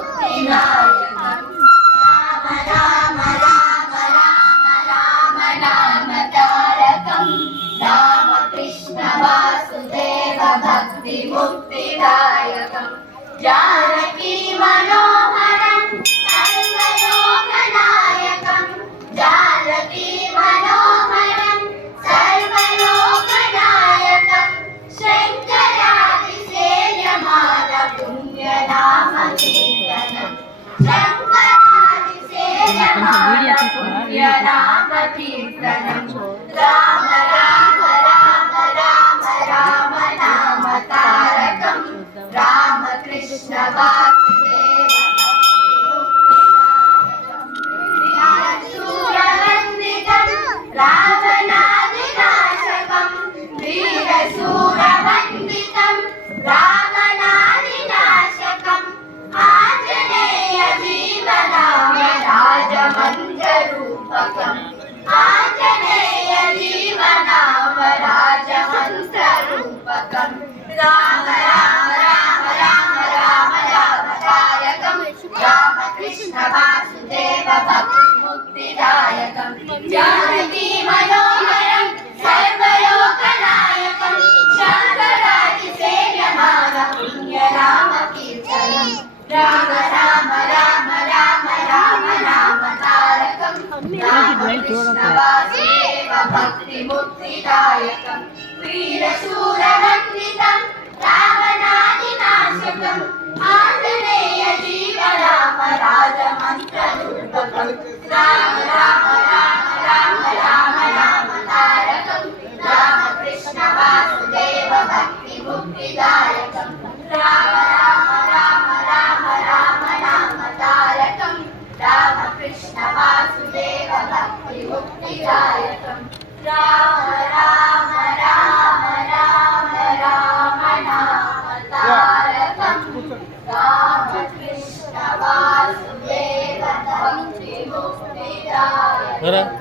भक्तिमुक्तिदायकम् राम राम राम राम राम तारकम् रामकृष्ण वासुदेव भक्तिमुक्तिदायकम् जानकी मनोहरं सर्वलोकनायकं जानकी मनोहरं सर्वलोकनायकं शङ्करादिसेव्यमानपुण्यनामकीर्तनं शङ्करादिसेव्यमानपुण्यनामकीर्तनं राम राम राम राम राम नाम तारकं रामकृष्ण वासुदेव वीरशूरवन्दितं रावणादिनाशकं वीरशूरवन्दितं रावणादिनाशकम् आञ्जनेय जीवनाम राजमन्त्ररूपकम् आञ्जनेय जीवनाम राजमन्त्ररूपकम् राम राम राम राम राम राम तारकम् रामकृष्ण वासुदेव भक्तिमुक्तिदायकम् जानकी मनोहरं सर्वलोकनायकं शङ्करादिसेव्यमानपुण्यनामकीर्तनं राम राम राम राम राम नाम तारकम् रामकृष्ण वासुदेव भक्तिमुक्तिदायकम् वीरशूरवन्दितं रावणादिनाशकम् आञ्जनेय जीवनाम राजमन्त्ररूपकम् राम राम राम राम राम नाम तारकम् रामकृष्ण वासुदेव भक्तिमुक्तिदायकम् राम राम राम राम राम नाम तारकम् रामकृष्ण वासुदेव भक्तिमुक्तिदायकम् राम राम राम राम राम नाम तारकम् रामकृष्ण वासुदेव भक्तिमुक्तिदायकम्